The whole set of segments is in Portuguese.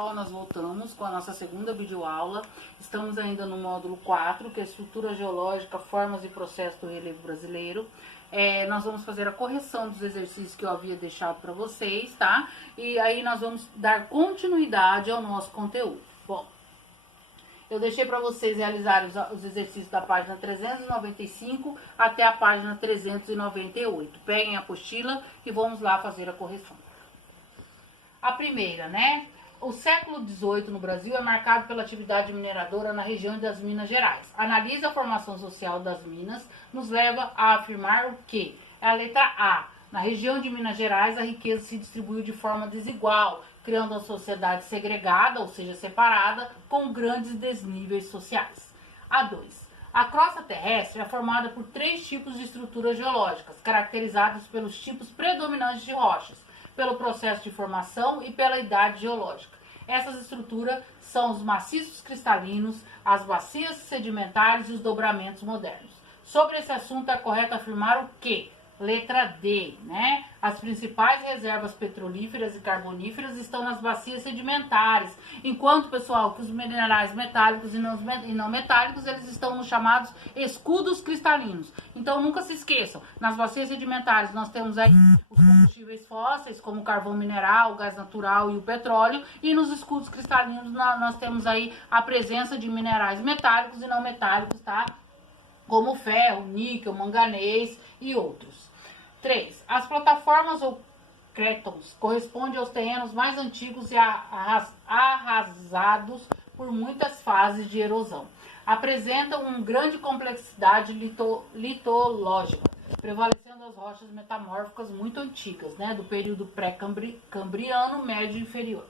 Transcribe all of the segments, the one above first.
pessoal, nós voltamos com a nossa segunda videoaula. Estamos ainda no módulo 4, que é Estrutura Geológica, Formas e Processos do Relevo Brasileiro. Nós vamos fazer a correção dos exercícios que eu havia deixado para vocês, tá? E aí nós vamos dar continuidade ao nosso conteúdo. Bom, eu deixei para vocês realizarem os exercícios da página 395 até a página 398. Peguem a apostila e vamos lá fazer a correção. A primeira, né? O século XVIII no Brasil é marcado pela atividade mineradora na região das Minas Gerais. Analisa a formação social das minas, nos leva a afirmar o que? É a letra A. Na região de Minas Gerais, a riqueza se distribuiu de forma desigual, criando uma sociedade segregada, ou seja, separada, com grandes desníveis sociais. A 2. A crosta terrestre é formada por 3 tipos de estruturas geológicas, caracterizadas pelos tipos predominantes de rochas, pelo processo de formação e pela idade geológica. Essas estruturas são os maciços cristalinos, as bacias sedimentares e os dobramentos modernos. Sobre esse assunto é correto afirmar o que? Letra D, né? As principais reservas petrolíferas e carboníferas estão nas bacias sedimentares, enquanto, pessoal, que os minerais metálicos e não metálicos, eles estão nos chamados escudos cristalinos. Então, nunca se esqueçam, nas bacias sedimentares nós temos aí os combustíveis fósseis, como o carvão mineral, o gás natural e o petróleo, e nos escudos cristalinos nós temos aí a presença de minerais metálicos e não metálicos, tá? Como ferro, níquel, manganês e outros. 3. As plataformas ou cretons correspondem aos terrenos mais antigos e arrasados por muitas fases de erosão. Apresentam uma grande complexidade litológica, prevalecendo as rochas metamórficas muito antigas, né, do período pré-cambriano médio e inferior.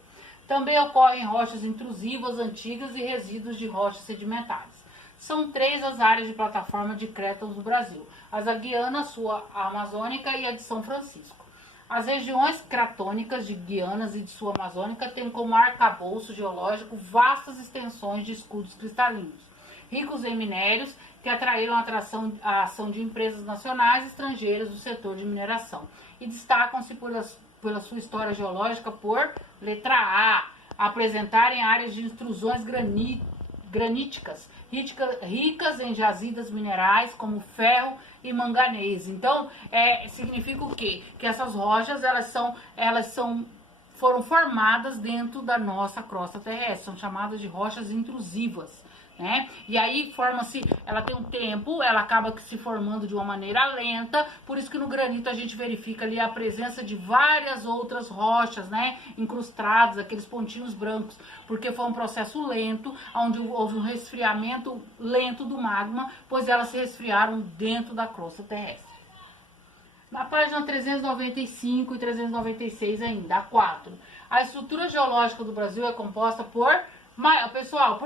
Também ocorrem rochas intrusivas antigas e resíduos de rochas sedimentares. São 3 as áreas de plataforma de cretons no Brasil: as da Guiana, sua amazônica e a de São Francisco. As regiões cratônicas de Guianas e de sua amazônica têm como arcabouço geológico vastas extensões de escudos cristalinos, ricos em minérios que atraíram a ação de empresas nacionais e estrangeiras do setor de mineração e destacam-se pela sua história geológica por, letra A, apresentarem áreas de intrusões graníticas, ricas em jazidas minerais como ferro e manganês. Então, significa o quê? Que essas rochas, foram formadas dentro da nossa crosta terrestre, são chamadas de rochas intrusivas, né? E aí forma-se, ela tem um tempo, ela acaba se formando de uma maneira lenta, por isso que no granito a gente verifica ali a presença de várias outras rochas, né, incrustadas, aqueles pontinhos brancos, porque foi um processo lento, onde houve um resfriamento lento do magma, pois elas se resfriaram dentro da crosta terrestre. Na página 395 e 396 ainda, a 4. A estrutura geológica do Brasil é composta por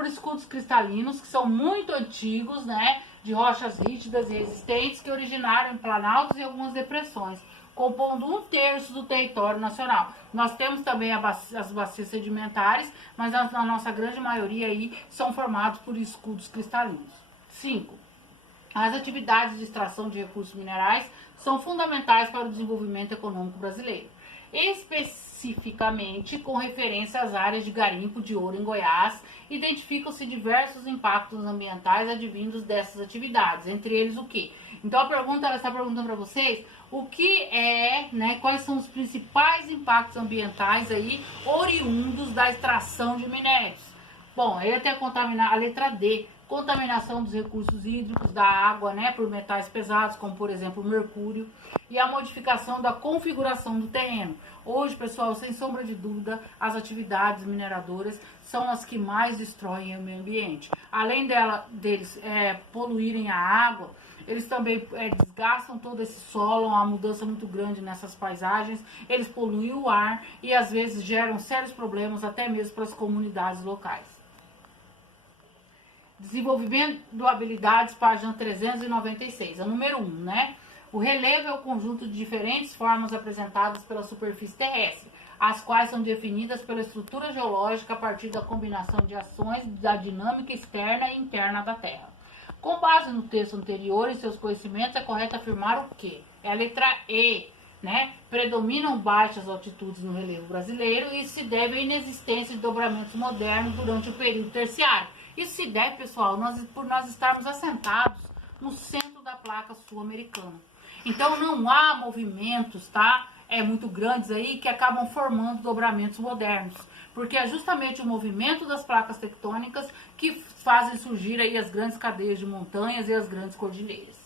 escudos cristalinos, que são muito antigos, né, de rochas rígidas e resistentes, que originaram em planaltos e algumas depressões, compondo 1/3 do território nacional. Nós temos também as bacias sedimentares, mas na nossa grande maioria aí são formados por escudos cristalinos. 5. As atividades de extração de recursos minerais são fundamentais para o desenvolvimento econômico brasileiro, especificamente com referência às áreas de garimpo de ouro em Goiás. Identificam-se diversos impactos ambientais advindos dessas atividades, entre eles o que? Então a pergunta, ela está perguntando para vocês o que né, quais são os principais impactos ambientais aí oriundos da extração de minérios. Bom, ele tem a letra D, contaminação dos recursos hídricos, da água, né, por metais pesados, como por exemplo o mercúrio, e a modificação da configuração do terreno. Hoje, pessoal, sem sombra de dúvida, as atividades mineradoras são as que mais destroem o meio ambiente. Além deles poluírem a água, eles também desgastam todo esse solo, uma mudança muito grande nessas paisagens, eles poluem o ar e às vezes geram sérios problemas até mesmo para as comunidades locais. Desenvolvimento de habilidades, página 396, a número 1, né? O relevo é o conjunto de diferentes formas apresentadas pela superfície terrestre, as quais são definidas pela estrutura geológica a partir da combinação de ações da dinâmica externa e interna da Terra. Com base no texto anterior e seus conhecimentos, é correto afirmar o quê? É a letra E, né? Predominam baixas altitudes no relevo brasileiro e isso se deve à inexistência de dobramentos modernos durante o período terciário. Isso se deve, pessoal, por nós estarmos assentados no centro da placa sul-americana. Então não há movimentos, tá? Muito grandes aí que acabam formando dobramentos modernos, porque é justamente o movimento das placas tectônicas que fazem surgir aí as grandes cadeias de montanhas e as grandes cordilheiras.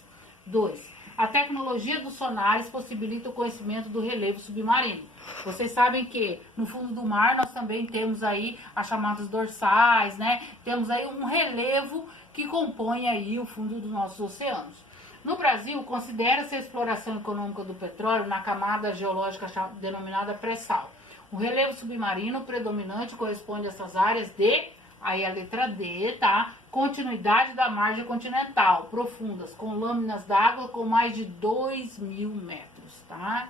2. A tecnologia dos sonares possibilita o conhecimento do relevo submarino. Vocês sabem que no fundo do mar nós também temos aí as chamadas dorsais, né? Temos aí um relevo que compõe aí o fundo dos nossos oceanos. No Brasil, considera-se a exploração econômica do petróleo na camada geológica denominada pré-sal. O relevo submarino predominante corresponde a essas áreas de, aí a letra D, tá? Continuidade da margem continental, profundas, com lâminas d'água com mais de 2.000 metros, tá?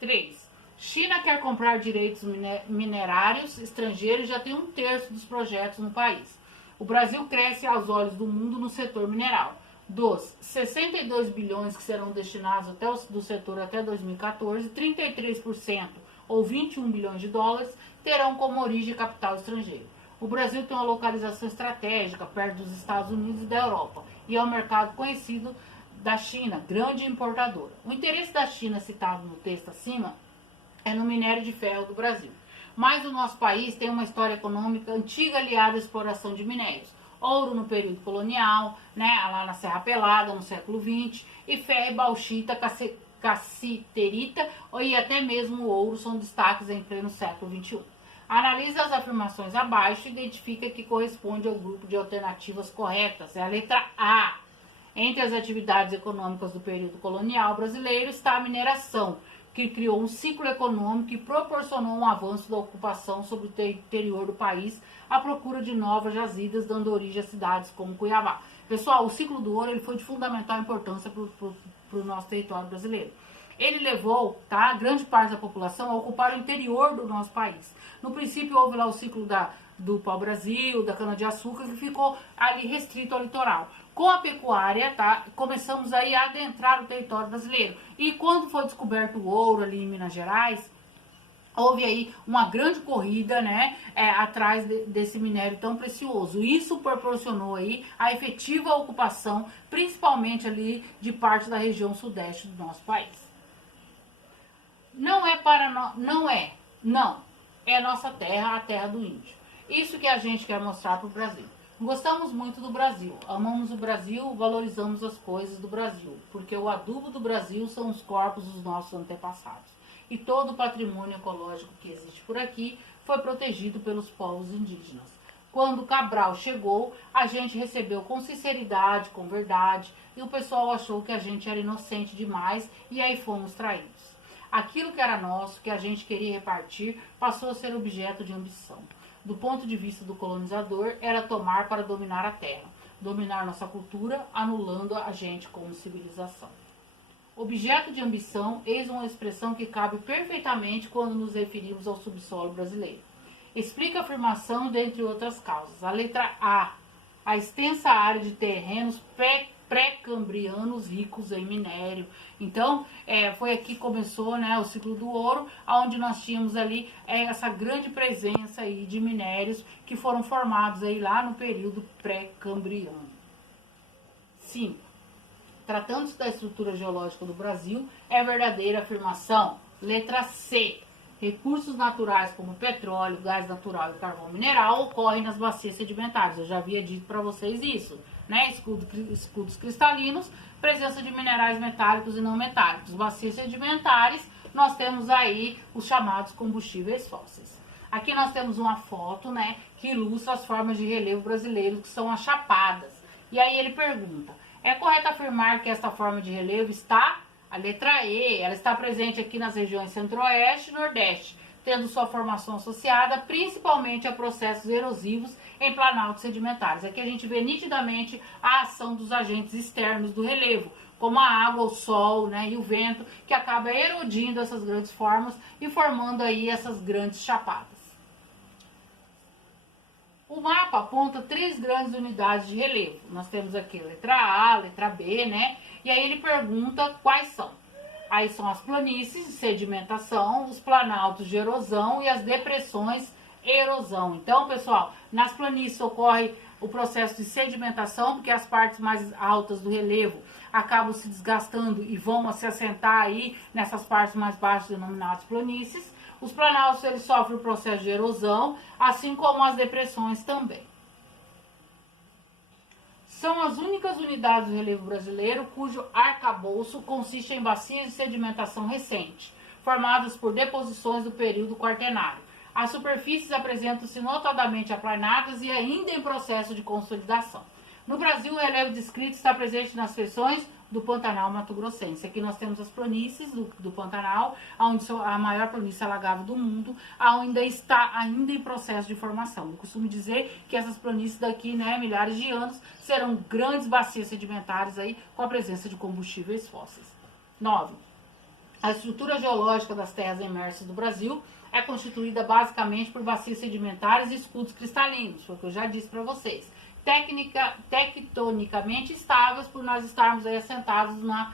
3. China quer comprar direitos minerários estrangeiros e já tem 1/3 dos projetos no país. O Brasil cresce aos olhos do mundo no setor mineral. Dos 62 bilhões que serão destinados do setor até 2014, 33%, ou 21 bilhões de dólares, terão como origem capital estrangeiro. O Brasil tem uma localização estratégica perto dos Estados Unidos e da Europa, e é um mercado conhecido da China, grande importadora. O interesse da China, citado no texto acima, é no minério de ferro do Brasil. Mas o nosso país tem uma história econômica antiga aliada à exploração de minérios. Ouro no período colonial, né, lá na Serra Pelada, no século XX, e ferro e bauxita, cassiterita e até mesmo o ouro são destaques em pleno século XXI. Analisa as afirmações abaixo e identifica que corresponde ao grupo de alternativas corretas. É a letra A. Entre as atividades econômicas do período colonial brasileiro está a mineração, que criou um ciclo econômico e proporcionou um avanço da ocupação sobre o interior do país à procura de novas jazidas, dando origem a cidades como Cuiabá. Pessoal, o ciclo do ouro ele foi de fundamental importância para o nosso território brasileiro. Ele levou, tá, grande parte da população a ocupar o interior do nosso país. No princípio houve lá o ciclo do pau-brasil, da cana-de-açúcar, que ficou ali restrito ao litoral. Com a pecuária, tá, começamos aí a adentrar o território brasileiro. E quando foi descoberto o ouro ali em Minas Gerais, houve aí uma grande corrida, né, atrás desse minério tão precioso. Isso proporcionou aí a efetiva ocupação, principalmente ali de parte da região sudeste do nosso país. Não é nossa terra, a terra do índio. Isso que a gente quer mostrar para o Brasil. Gostamos muito do Brasil, amamos o Brasil, valorizamos as coisas do Brasil, porque o adubo do Brasil são os corpos dos nossos antepassados. E todo o patrimônio ecológico que existe por aqui foi protegido pelos povos indígenas. Quando Cabral chegou, a gente recebeu com sinceridade, com verdade, e o pessoal achou que a gente era inocente demais e aí fomos traídos. Aquilo que era nosso, que a gente queria repartir, passou a ser objeto de ambição. Do ponto de vista do colonizador, era tomar para dominar a terra, dominar nossa cultura, anulando a gente como civilização. Objeto de ambição, eis uma expressão que cabe perfeitamente quando nos referimos ao subsolo brasileiro. Explica a afirmação dentre outras causas. A letra A extensa área de terrenos pré-cambrianos ricos em minério. Então, foi aqui que começou, né, o ciclo do ouro, onde nós tínhamos ali essa grande presença aí de minérios que foram formados aí lá no período pré-cambriano. 5. Tratando-se da estrutura geológica do Brasil, é verdadeira afirmação. Letra C. Recursos naturais como petróleo, gás natural e carvão mineral ocorrem nas bacias sedimentares. Eu já havia dito para vocês isso, né? Escudos cristalinos, presença de minerais metálicos e não metálicos. Bacias sedimentares, nós temos aí os chamados combustíveis fósseis. Aqui nós temos uma foto, né, que ilustra as formas de relevo brasileiro, que são as chapadas. E aí ele pergunta, é correto afirmar que esta forma de relevo está... A letra E, ela está presente aqui nas regiões centro-oeste e nordeste, tendo sua formação associada principalmente a processos erosivos em planaltos sedimentares. Aqui a gente vê nitidamente a ação dos agentes externos do relevo, como a água, o sol, né, e o vento, que acaba erodindo essas grandes formas e formando aí essas grandes chapadas. O mapa aponta 3 grandes unidades de relevo. Nós temos aqui a letra A, a letra B, né? E aí ele pergunta quais são. Aí são as planícies de sedimentação, os planaltos de erosão e as depressões erosão. Então, pessoal, nas planícies ocorre o processo de sedimentação, porque as partes mais altas do relevo acabam se desgastando e vão se assentar aí nessas partes mais baixas, denominadas planícies. Os planaltos, eles sofrem o processo de erosão, assim como as depressões também. São as únicas unidades do relevo brasileiro cujo arcabouço consiste em bacias de sedimentação recente, formadas por deposições do período quaternário. As superfícies apresentam-se notadamente aplanadas e ainda em processo de consolidação. No Brasil, o relevo descrito está presente nas seções do Pantanal mato-grossense. Aqui nós temos as planícies do Pantanal, onde a maior planície alagável do mundo, ainda está em processo de formação. Eu costumo dizer que essas planícies daqui, né, milhares de anos, serão grandes bacias sedimentares aí, com a presença de combustíveis fósseis. 9. A estrutura geológica das terras emersas do Brasil é constituída basicamente por bacias sedimentares e escudos cristalinos, foi o que eu já disse para vocês. Tectonicamente estáveis, por nós estarmos aí assentados na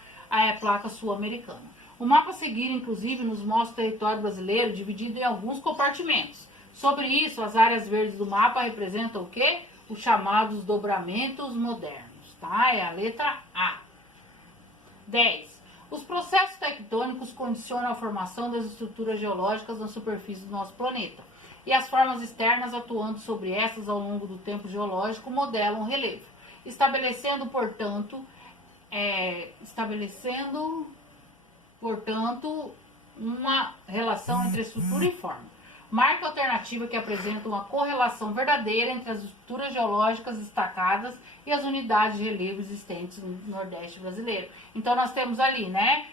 placa sul-americana. O mapa a seguir, inclusive, nos mostra o território brasileiro dividido em alguns compartimentos. Sobre isso, as áreas verdes do mapa representam o quê? Os chamados dobramentos modernos, tá? É a letra A. 10. Os processos tectônicos condicionam a formação das estruturas geológicas na superfície do nosso planeta. E as formas externas atuando sobre essas ao longo do tempo geológico modelam o relevo, estabelecendo, portanto, uma relação entre estrutura e forma. Marca alternativa que apresenta uma correlação verdadeira entre as estruturas geológicas destacadas e as unidades de relevo existentes no Nordeste brasileiro. Então, nós temos ali, né,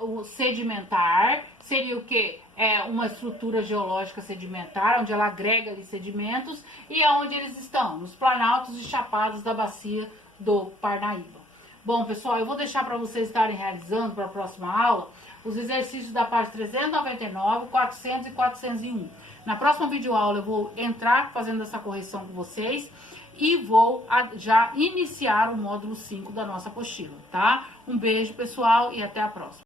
o sedimentar, seria o quê? Uma estrutura geológica sedimentar, onde ela agrega ali sedimentos, e aonde eles estão? Nos planaltos e chapadas da bacia do Parnaíba. Bom, pessoal, eu vou deixar para vocês estarem realizando para a próxima aula os exercícios da parte 399, 400 e 401. Na próxima videoaula eu vou entrar fazendo essa correção com vocês e vou já iniciar o módulo 5 da nossa apostila, tá? Um beijo, pessoal, e até a próxima.